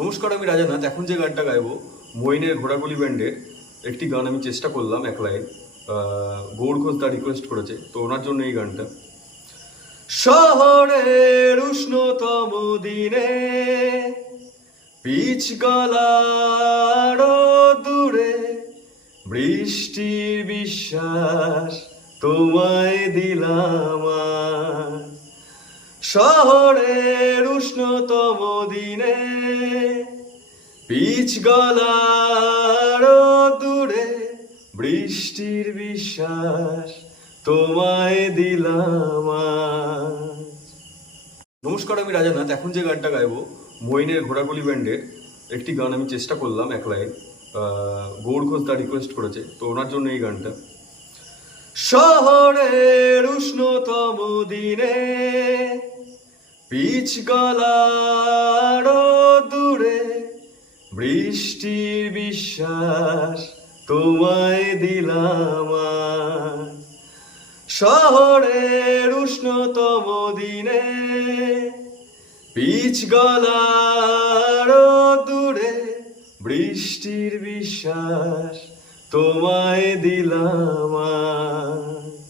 নমস্কার, আমি রাজানাথ। এখন যে গানটা গাইবো মইনের ঘোড়াগুলি ব্যান্ডের একটি গান আমি চেষ্টা করলাম এক লাইন। গৌড় ঘোষ দা রিকোয়েস্ট করেছে, তো ওনার জন্য এই গানটা। শহরের উষ্ণতম দিনে পিচ গলার দূরে বৃষ্টির বিশ্বাস তোমায় দিলাম আজ। শহরের উষ্ণতম দিনে পিচ গলার দূরে বৃষ্টির বিশ্বাস তোমায় দিলাম আজ। নমস্কার, আমি রাজানাথ। এখন যে গানটা গাইবো মইনের ঘোড়াগুলি ব্যান্ডের একটি গান আমি চেষ্টা করলাম এক লাইন। গৌড় ঘোষ দা রিকোয়েস্ট করেছে, তো ওনার জন্য এই গানটা। শহরের উষ্ণতম দিনে পিচ গলার দূরে বৃষ্টির বিশ্বাস তোমায় দিলাম আজ। শহরের উষ্ণতম দিনে পিচ গলার দূরে বৃষ্টির বিশ্বাস তোমায় দিলাম আজ।